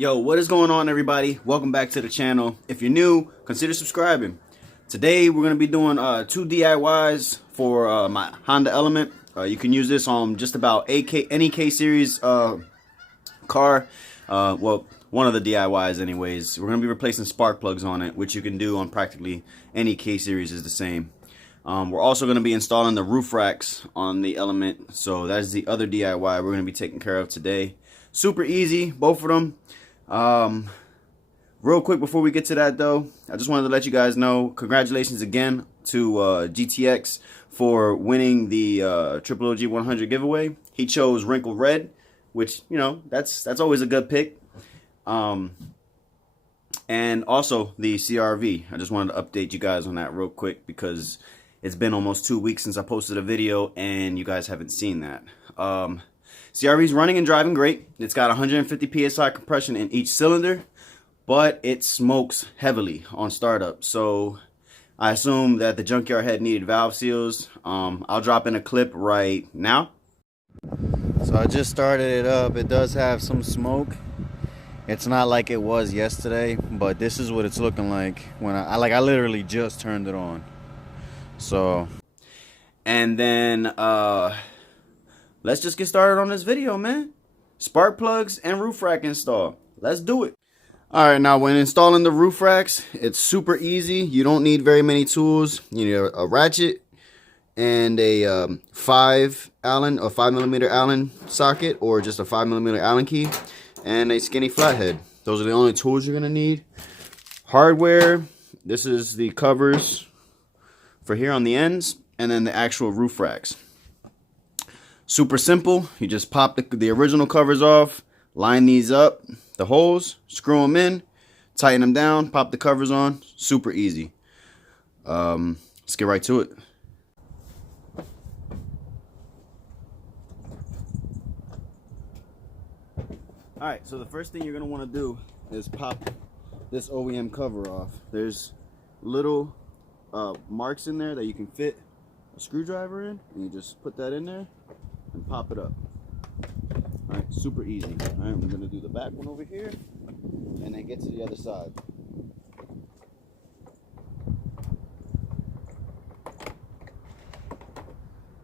Yo, what is going on, everybody? Welcome back to the channel. If you're new, consider subscribing. Today we're going to be doing two DIYs for my Honda Element. You can use this on just about any K-series car. Well, one of the DIYs anyways. We're going to be replacing spark plugs on it, which you can do on practically any K-series is the same. We're also going to be installing the roof racks on the Element. So that's the other DIY we're going to be taking care of today. Super easy, both of them. Real quick before we get to that though, I just wanted to let you guys know, congratulations again to GTX for winning the Triple OG 100 giveaway. He chose Wrinkled Red, which, you know, that's always a good pick. And also the CRV. I just wanted to update you guys on that real quick because it's been almost 2 weeks since I posted a video and you guys haven't seen that. CRV's running and driving great. It's got 150 PSI compression in each cylinder, but it smokes heavily on startup. So I assume that the junkyard head needed valve seals. I'll drop in a clip right now. So I just started it up. It does have some smoke. It's not like it was yesterday, but this is what it's looking like when I literally just turned it on. So, and then let's just get started on this video, man. Spark plugs and roof rack install. Let's do it. All right, now when installing the roof racks, it's super easy. You don't need very many tools. You need a ratchet and a 5 millimeter Allen socket, or just a 5 millimeter Allen key, and a skinny flathead. Those are the only tools you're gonna need. Hardware, this is the covers for here on the ends, and then the actual roof racks. Super simple. You just pop the original covers off, line these up, the holes, screw them in, tighten them down, pop the covers on. Super easy. Let's get right to it. Alright, so the first thing you're going to want to do is pop this OEM cover off. There's little marks in there that you can fit a screwdriver in, and you just put that in there and pop it up. Alright, super easy. Alright, we're going to do the back one over here and then get to the other side.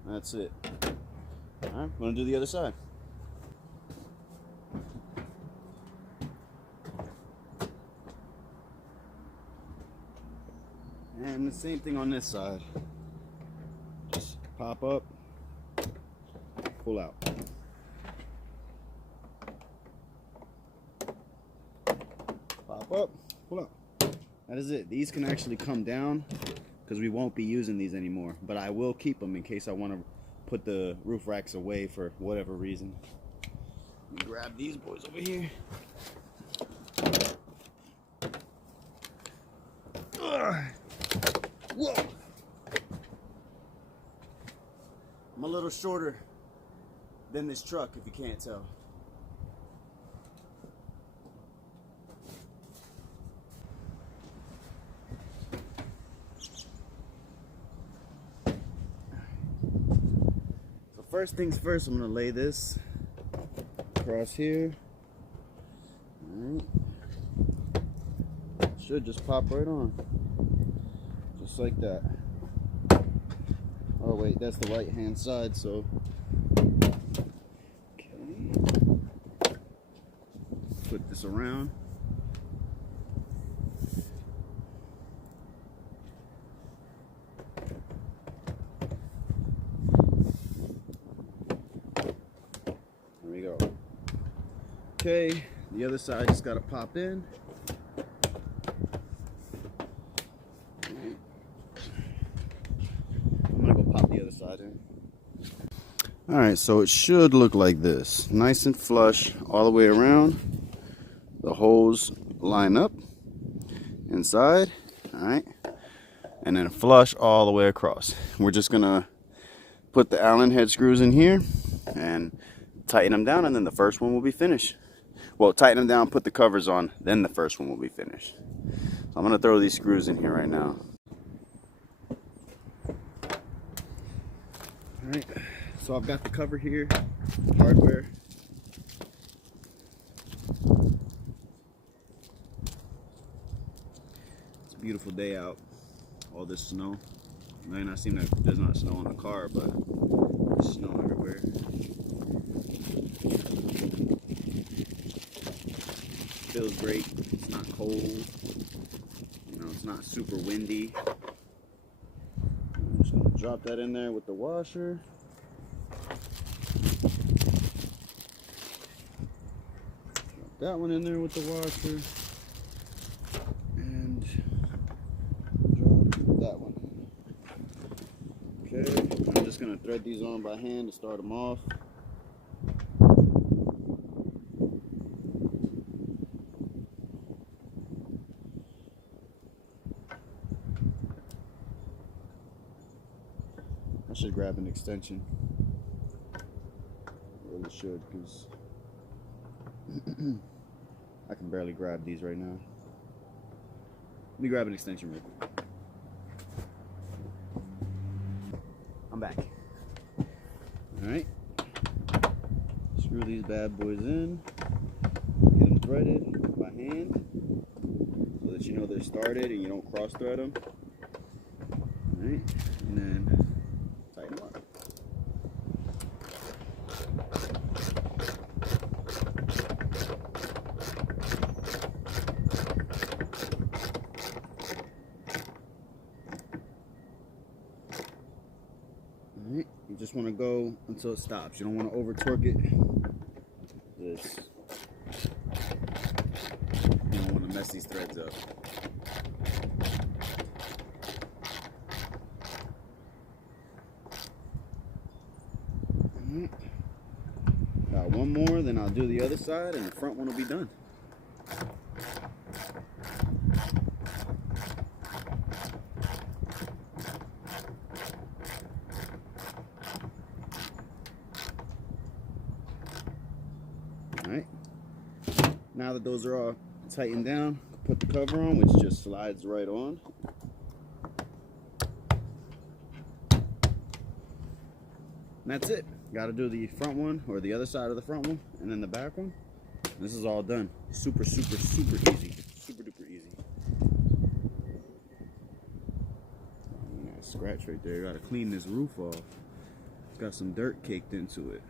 That's it. Alright, we're going to do the other side. And the same thing on this side. Just pop up, pull out. Pop up, pull out. That is it. These can actually come down because we won't be using these anymore. But I will keep them in case I want to put the roof racks away for whatever reason. Let me grab these boys over here. Whoa! I'm a little shorter than this truck, if you can't tell. So first things first, I'm going to lay this across here. All right. Should just pop right on. Just like that. Oh wait, that's the right hand side, so okay. Flip this around. There we go. Okay, the other side just gotta pop in. Alright, so it should look like this. Nice and flush all the way around. The holes line up inside. Alright. And then flush all the way across. We're just going to put the Allen head screws in here and tighten them down, and then the first one will be finished. Well, tighten them down, put the covers on, then the first one will be finished. So I'm going to throw these screws in here right now. Alright. So I've got the cover here, hardware. Beautiful day out. All this snow. It may not seem like there's not snow on the car, but there's snow everywhere. Feels great. It's not cold. You know, it's not super windy. I'm just gonna drop that in there with the washer. Drop that one in there with the washer. And drop that one. Okay, I'm just gonna thread these on by hand to start them off. I should grab an extension. I really should, because I can barely grab these right now. Let me grab an extension real quick. I'm back. Alright. Screw these bad boys in. Get them threaded by hand so that you know they're started and you don't cross thread them. Alright. And then tighten them up. Alright, you just want to go until it stops. You don't want to over torque it. You don't want to mess these threads up. Alright. Got one more, then I'll do the other side and the front one will be done. Alright, now that those are all tightened down, put the cover on, which just slides right on. And that's it. Got to do the front one, or the other side of the front one, and then the back one. This is all done. Super, super, super easy. Super duper easy. Oh, that scratch right there. Got to clean this roof off. It's got some dirt caked into it.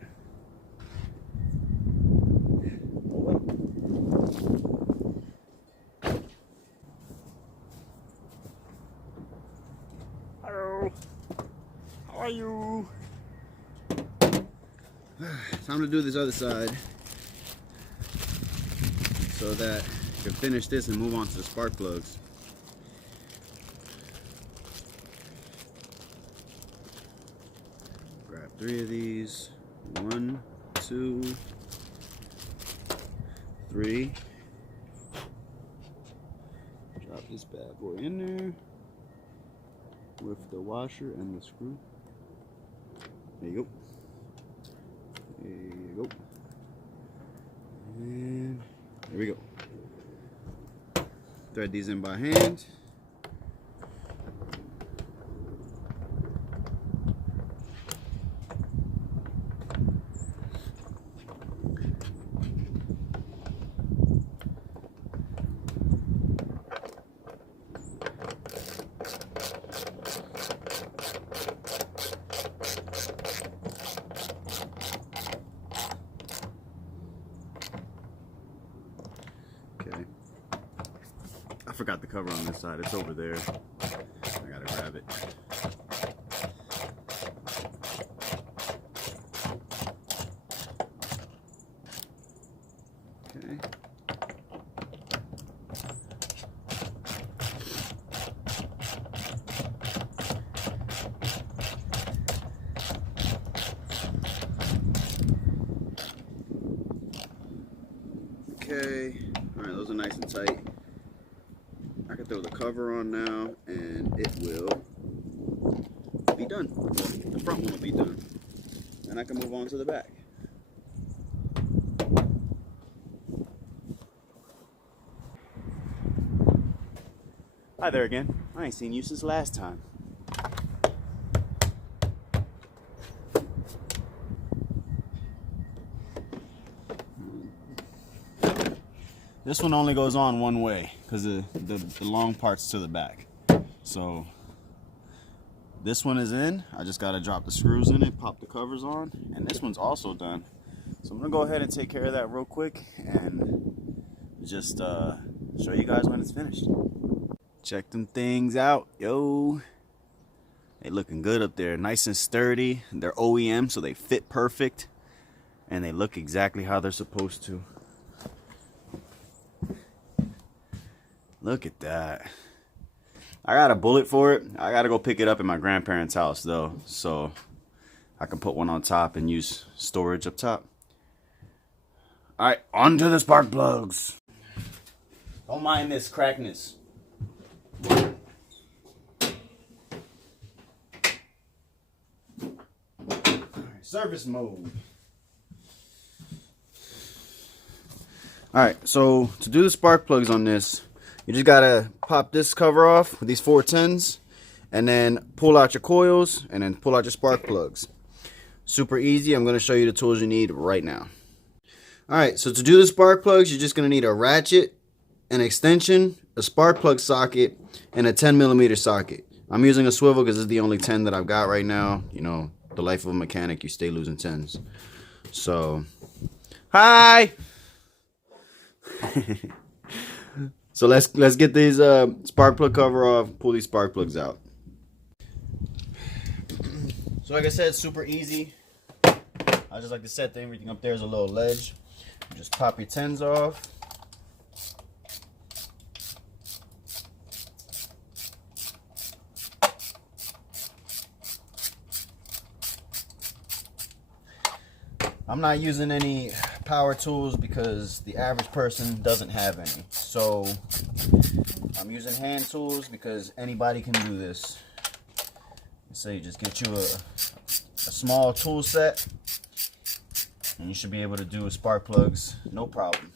Hello. How are you? Time to do this other side so that I can finish this and move on to the spark plugs. Grab 3 of these. 1, 2, 3. Drop this bad boy in there with the washer and the screw. There you go. There you go. And there we go. Thread these in by hand. Okay. I forgot the cover on this side. It's over there. I gotta grab it. Okay. Okay. Alright, those are nice and tight. I can throw the cover on now and it will be done. The front one will be done. And I can move on to the back. Hi there again. I ain't seen you since last time. This one only goes on one way because the long part's to the back. So this one is in. I just got to drop the screws in it, pop the covers on, and this one's also done. So I'm going to go ahead and take care of that real quick and just show you guys when it's finished. Check them things out, yo. They looking good up there, nice and sturdy. They're OEM, so they fit perfect, and they look exactly how they're supposed to. Look at that. I got a bullet for it. I gotta go pick it up at my grandparents' house though, so I can put one on top and use storage up top. All right, on to the spark plugs. Don't mind this crackness. Service mode. Alright, so to do the spark plugs on this, you just gotta pop this cover off with these 410s and then pull out your coils and then pull out your spark plugs. Super easy. I'm going to show you the tools you need right now. Alright, so to do the spark plugs, you're just going to need a ratchet, an extension, a spark plug socket, and a 10mm socket. I'm using a swivel because this is the only 10 that I've got right now. You know, the life of a mechanic, you stay losing 10s. So, hi! So let's get these spark plug cover off, pull these spark plugs out. So like I said, super easy. I just like to set everything up there as a little ledge. Just pop your 10s off. I'm not using any power tools because the average person doesn't have any. So I'm using hand tools because anybody can do this. So you just get you a small tool set and you should be able to do spark plugs no problem.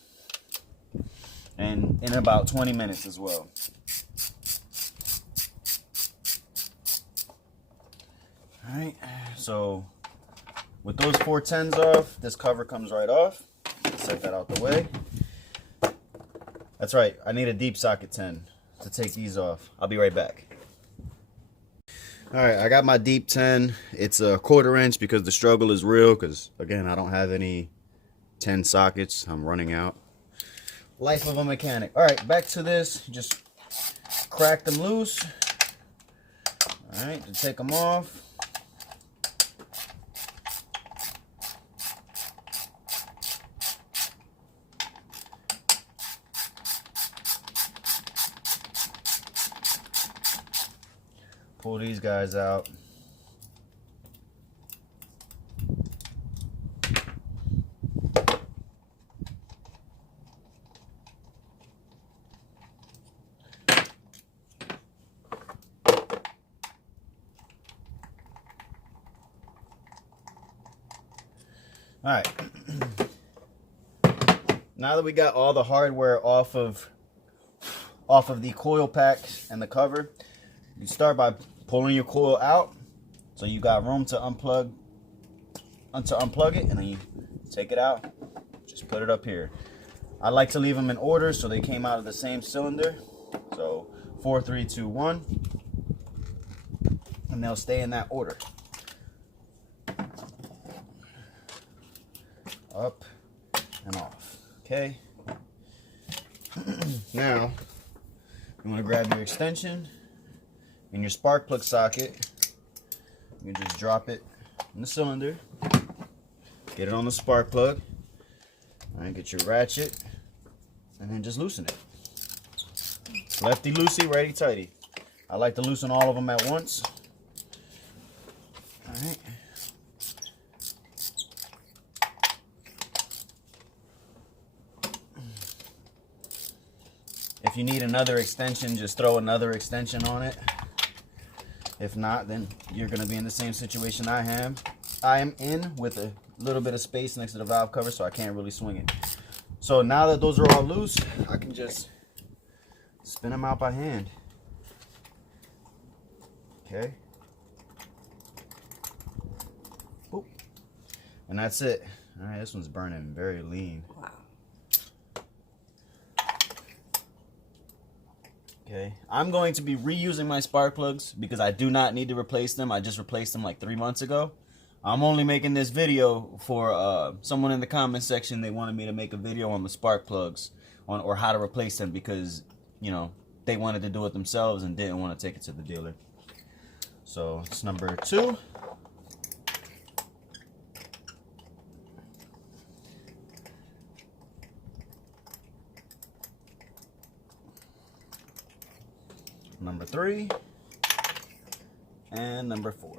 And in about 20 minutes as well. Alright, so with those 410s off, this cover comes right off. Set that out the way. That's right, I need a deep socket 10 to take these off. I'll be right back. Alright, I got my deep 10. It's a 1/4 inch because the struggle is real because, again, I don't have any 10 sockets. I'm running out. Life of a mechanic. Alright, back to this. Just crack them loose. Alright, to take them off. Pull these guys out. All right. Now that we got all the hardware off of the coil pack and the cover, you start by pulling your coil out so you got room to unplug it, and then you take it out, just put it up here. I like to leave them in order so they came out of the same cylinder. So 4, 3, 2, 1, and they'll stay in that order. Up and off. Okay. Now you want to grab your extension and your spark plug socket. You can just drop it in the cylinder, get it on the spark plug. All right, get your ratchet and then just loosen it. Lefty loosey, righty tighty. I like to loosen all of them at once. All right. If you need another extension, just throw another extension on it. If not, then you're going to be in the same situation I am in, with a little bit of space next to the valve cover, so I can't really swing it. So now that those are all loose, I can just spin them out by hand. Okay. Boop. And that's it. All right, this one's burning very lean. Wow. Okay, I'm going to be reusing my spark plugs because I do not need to replace them. I just replaced them like 3 months ago. I'm only making this video for someone in the comment section. They wanted me to make a video on the spark plugs or how to replace them because, you know, they wanted to do it themselves and didn't want to take it to the dealer. So it's number 2. Number 3 and number 4.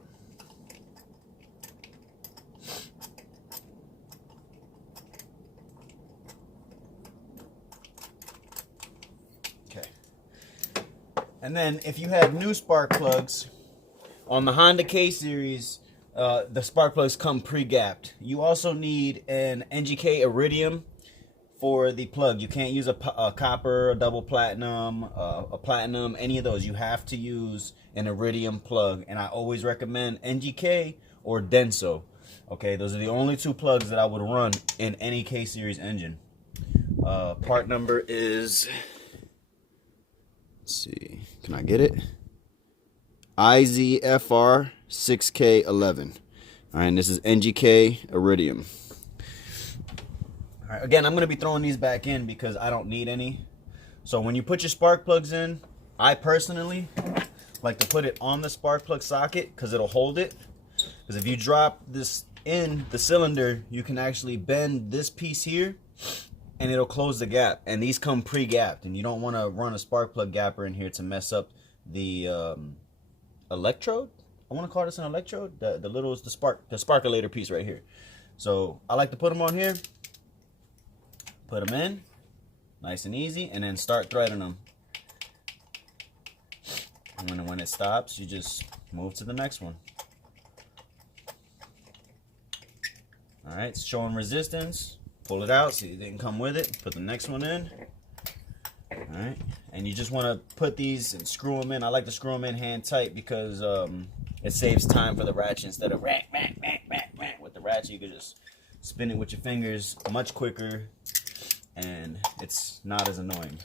Okay. And then if you have new spark plugs on the Honda K series, the spark plugs come pre-gapped. You also need an NGK iridium for the plug. You can't use a copper, a double platinum, a platinum, any of those. You have to use an iridium plug, and I always recommend NGK or Denso. Okay, those are the only 2 plugs that I would run in any K series engine. Part number is, let's see, can I get it? IZFR 6K11. All right, and this is NGK iridium. All right, again, I'm going to be throwing these back in because I don't need any. So when you put your spark plugs in, I personally like to put it on the spark plug socket because it'll hold it. Because if you drop this in the cylinder, you can actually bend this piece here and it'll close the gap. And these come pre-gapped, and you don't want to run a spark plug gapper in here to mess up the electrode. I want to call this an electrode. The little is the sparkulator piece right here. So I like to put them on here. Put them in, nice and easy, and then start threading them. And when it stops, you just move to the next one. All right, it's showing resistance. Pull it out, see it didn't come with it. Put the next one in. All right, and you just want to put these and screw them in. I like to screw them in hand tight because it saves time for the ratchet. Instead of with the ratchet, you can just spin it with your fingers much quicker, and it's not as annoying.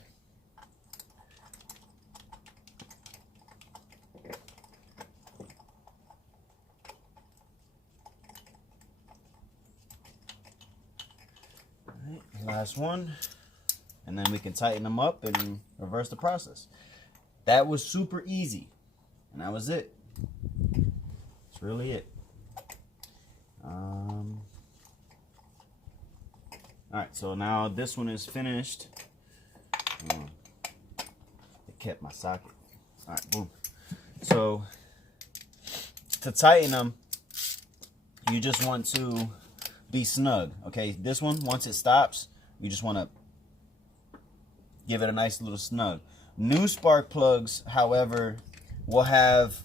All right, last one, and then we can tighten them up and reverse the process. That was super easy, and that was it. That's really it. Alright, so now this one is finished. It kept my socket. Alright, boom. So, to tighten them, you just want to be snug. Okay, this one, once it stops, you just want to give it a nice little snug. New spark plugs, however, will have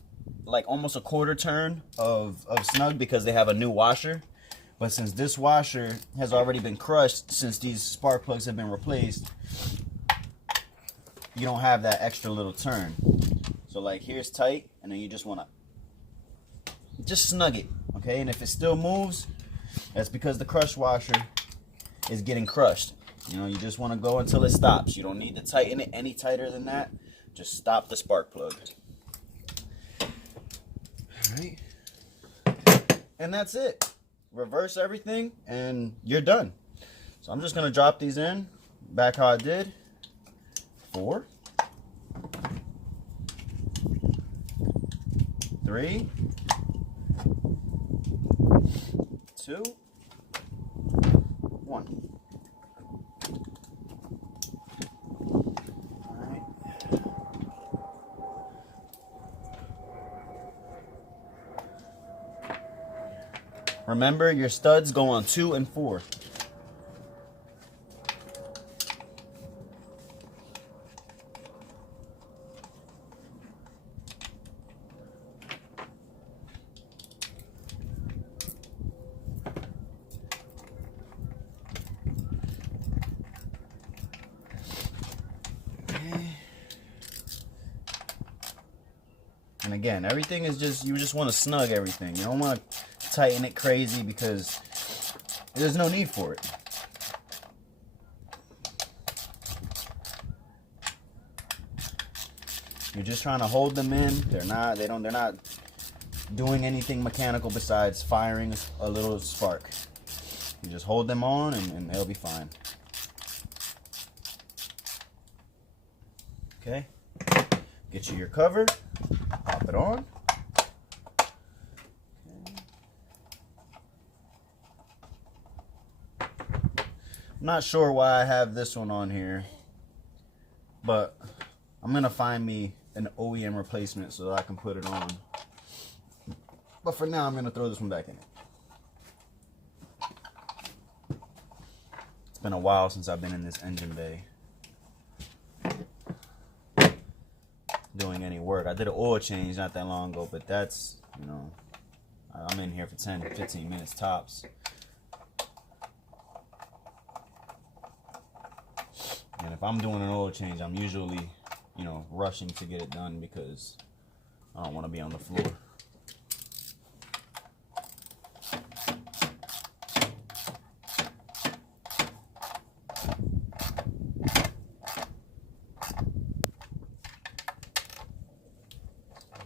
like almost a quarter turn of snug because they have a new washer. But since this washer has already been crushed, since these spark plugs have been replaced, you don't have that extra little turn. So like here's tight, and then you just want to just snug it, okay? And if it still moves, that's because the crush washer is getting crushed. You know, you just want to go until it stops. You don't need to tighten it any tighter than that. Just stop the spark plug. All right. And that's it. Reverse everything and you're done. So I'm just going to drop these in back how I did. 4, 3, 2, 1. All right. Remember, your studs go on 2 and 4. And again, everything is just, you just want to snug everything. You don't want to tighten it crazy because there's no need for it. You're just trying to hold them in. They're not doing anything mechanical besides firing a little spark. You just hold them on and they'll be fine. Okay. Get you your cover. Pop it on. I'm not sure why I have this one on here, but I'm going to find me an OEM replacement so that I can put it on. But for now, I'm going to throw this one back in. It's been a while since I've been in this engine bay doing any work. I did an oil change not that long ago, but that's, you know, I'm in here for 10 to 15 minutes tops. And if I'm doing an oil change, I'm usually, you know, rushing to get it done because I don't want to be on the floor.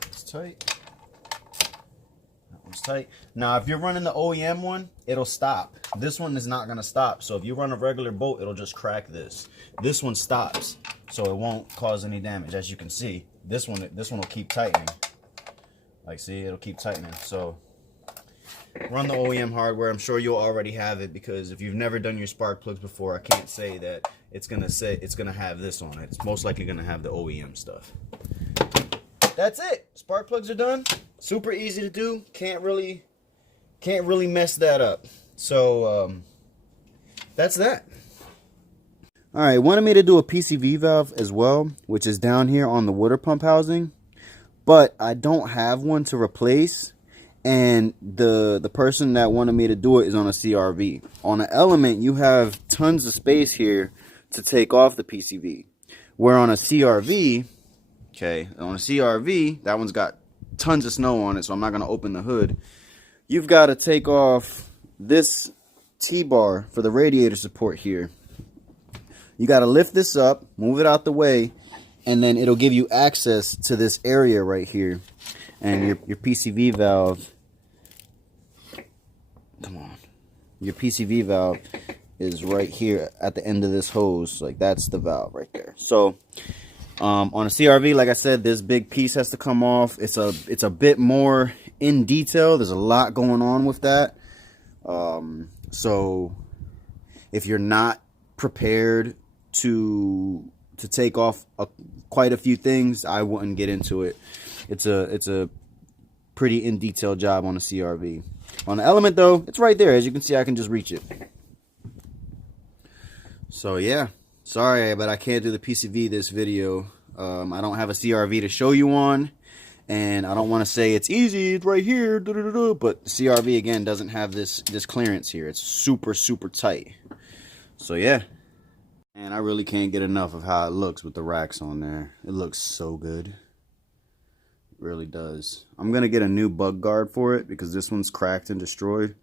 It's tight. That one's tight. Now, if you're running the OEM one, it'll stop. This one is not going to stop. So if you run a regular bolt, it'll just crack this. This one stops, so it won't cause any damage. As you can see, this one will keep tightening. Like, see, it'll keep tightening. So run the OEM hardware. I'm sure you'll already have it, because if you've never done your spark plugs before, I can't say that it's gonna have this on it. It's most likely gonna have the OEM stuff. That's it. Spark plugs are done. Super easy to do. Can't really mess that up. So that's that. All right, wanted me to do a PCV valve as well, which is down here on the water pump housing, but I don't have one to replace, and the person that wanted me to do it is on a CRV. On an Element, you have tons of space here to take off the PCV, where on a CRV, okay, on a CRV, that one's got tons of snow on it, so I'm not going to open the hood. You've got to take off this T-bar for the radiator support here. You got to lift this up, move it out the way, and then it'll give you access to this area right here. And your PCV valve, come on, your PCV valve is right here at the end of this hose. Like, that's the valve right there. So on a CRV, like I said, this big piece has to come off. It's a bit more in detail. There's a lot going on with that. So if you're not prepared to take off quite a few things, I wouldn't get into it. It's a pretty in detail job on a CRV. On the Element though, it's right there. As you can see, I can just reach it. So yeah, sorry, but I can't do the PCV this video. I don't have a CRV to show you on, and I don't want to say it's easy, it's right here, but the CRV again doesn't have this clearance here. It's super tight. So yeah. And I really can't get enough of how it looks with the racks on there. It looks so good. It really does. I'm going to get a new bug guard for it because this one's cracked and destroyed.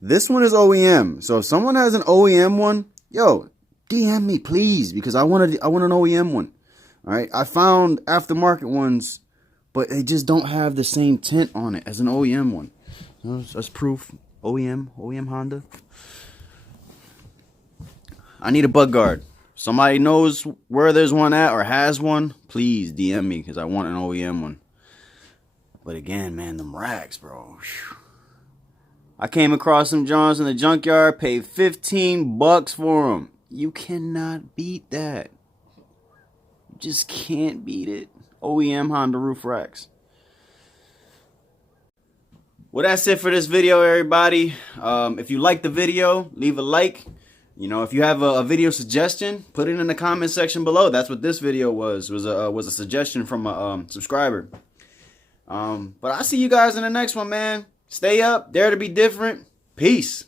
This one is OEM. So if someone has an OEM one, yo, DM me please, because I want an OEM one. All right? I found aftermarket ones, but they just don't have the same tint on it as an OEM one. That's proof. OEM Honda. I need a bug guard. Somebody knows where there's one at or has one, please DM me because I want an OEM one. But again, man, them racks, bro. Whew. I came across some Johns in the junkyard, paid $15 for them. You cannot beat that. You just can't beat it. OEM Honda roof racks. Well, that's it for this video, everybody. If you liked the video, leave a like. You know, if you have a video suggestion, put it in the comment section below. That's what this video was a suggestion from a subscriber. But I'll see you guys in the next one, man. Stay up, dare to be different. Peace.